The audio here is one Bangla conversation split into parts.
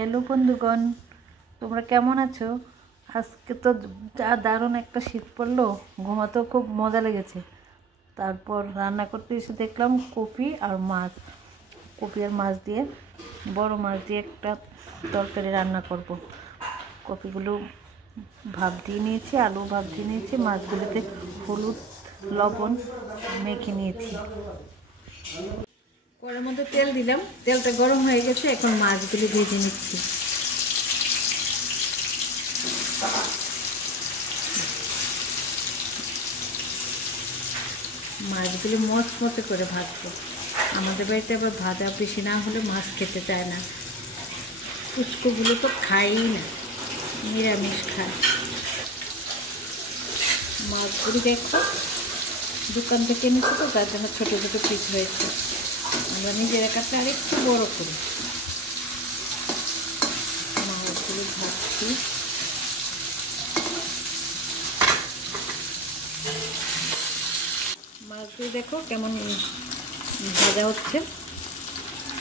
हेलो बंधुगण তোমরা কেমন আছো আজকে তো যা দারুণ একটা শীত পড়লো ঘুমাতেও খুব মজা লেগেছে তারপর রান্না করতে এসে দেখলাম কপি আর মাছ দিয়ে বড় মাছ দিয়ে একটা তরকারি রান্না করব কপিগুলো ভাপ দিয়ে নিয়েছি আলু ভাপ দিয়ে নিয়েছি মাছগুলোতে হলুদ লবণ মেখে নিয়েছি কড়াইয়ের মধ্যে তেল দিলাম তেলটা গরম হয়ে গেছে এখন মাছগুলো ভেজে নিচ্ছি মাছগুলি মচমচে করে ভাজবো আমাদের বাড়িতে আবার ভাজা বেশি না হলে মাছ খেতে চায় না পুচকুগুলো তো খাই না নিরামিষ খায় মাছগুলি দেখো দোকান থেকে এনেছি তো তার জন্য ছোটো ছোটো পিস হয়েছে আমরা নিজেরা কাছে আরেকটু বড় করি মাছগুলি ভাজছি মাছগুলি দেখো কেমন ভাজা হচ্ছে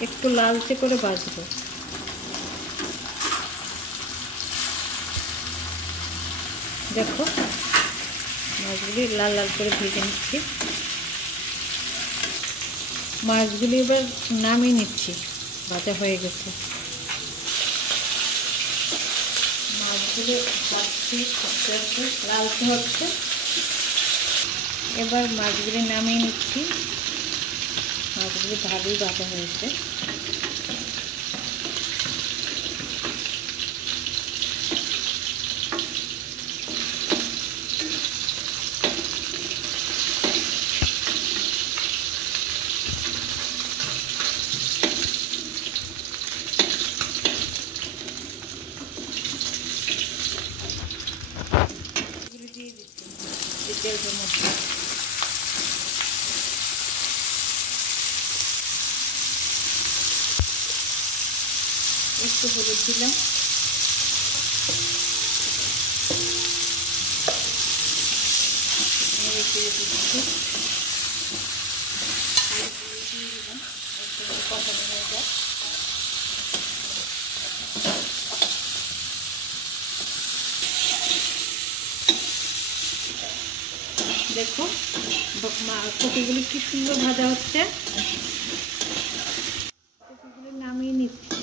একটু লালচে করে ভাজবো দেখো মাছগুলি লাল লাল করে ভেজে নিচ্ছি মাছগুলি এবার নামিয়ে নিচ্ছি ভাজা হয়ে গেছে মাছগুলি ভাজছি আস্তে আস্তে লালচে হচ্ছে এবার মাছগুলি নামিয়ে নিচ্ছি মাছগুলি ভালোই ভাজা হয়েছে তেলের মধ্যে একটু হলুদ দিলাম দেখো কপিগুলি কি সুন্দর ভাজা হচ্ছে কপিগুলি নামিয়ে নিচ্ছি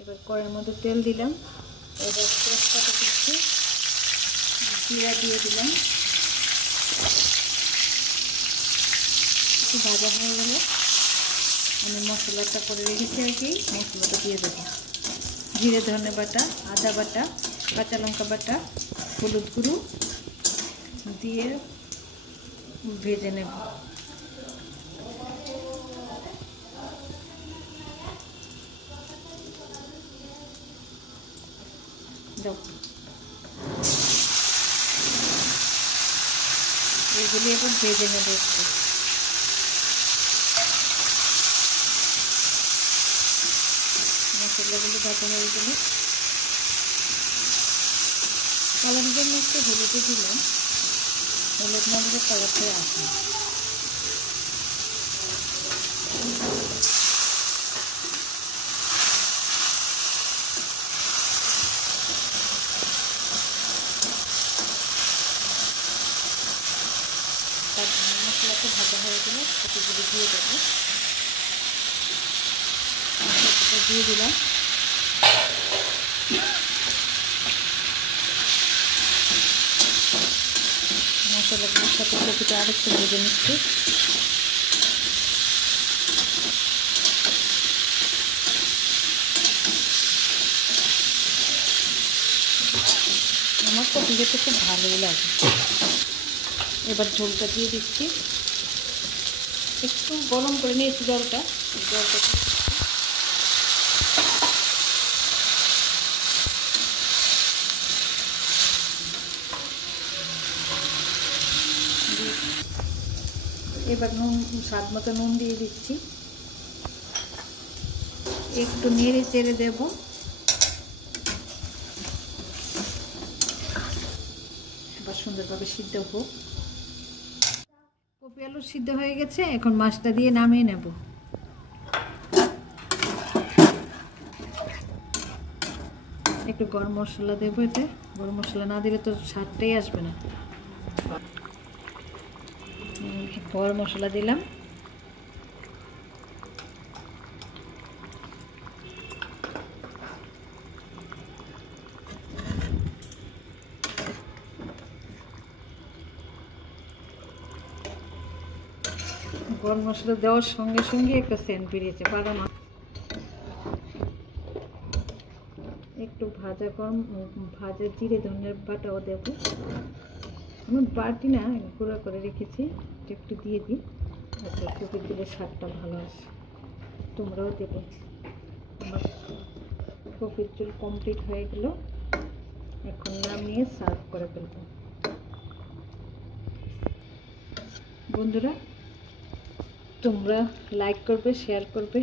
এবার কড়াইয়ের মধ্যে তেল দিলাম এবার তেজপাতা দিচ্ছি জিরা দিয়ে দিলাম একটু ভাজা হয়ে গেলে আমি মশলাটা করে রেখেছি আর কি মশলাটা দিয়ে দেবো জিরে ধনে বাটা আদা বাটা কাঁচা লঙ্কা বাটা হলুদ গুঁড়ো দিয়ে ভেজে নেব এগুলি এবার ভেজে নেব একটু মশলাগুলো ভাজা হয়ে গেলে কালারের জন্য একটু হলুদে দিলাম হলুদ না দিলে কালারটাই আসে মশলাটা ভাজা হয়ে গেলে কপিগুলি দিয়ে দেবো দিয়ে দিলাম মশলাগুলোর সাথে কপিটা আরেকটু ভেজে নিচ্ছি আমার কপি খেতে খুব ভালোই লাগে এবার ঝোলটা দিয়ে দিচ্ছি একটু গরম করে নিয়েছি জলটা এবার নুন স্বাদ মতো নুন দিয়ে দিচ্ছি একটু নেড়ে চেড়ে দেব এবার সুন্দরভাবে সিদ্ধ হোক কপি আলু সিদ্ধ হয়ে গেছে, এখন মাছটা দিয়ে নামিয়ে নেব। একটু গরম মশলা দেবো, এতে গরম মশলা না দিলে তো স্বাদটাই আসবে না। গরম মশলা দিলাম, গরম মশলা দেওয়ার সঙ্গে সঙ্গে একটা সেন্ট বেরিয়েছে বাটা মাছ। একটু ভাজা জিরে ধনিয়ার বাটাও দেবো। আমি বাটি না, গুঁড়া করে রেখেছি, একটু দিয়ে দিই, আচ্ছা কপি দিলে স্বাদটা ভালো আসে। তোমরাও দেবো। আমার কপির ঝোল কমপ্লিট হয়ে গেল, এখন নামিয়ে সার্ভ করে ফেলবো। বন্ধুরা, তোমরা লাইক করবে, শেয়ার করবে।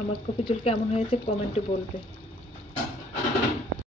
আমার কপি ঝোল কেমন হয়েছে কমেন্টে বলবে।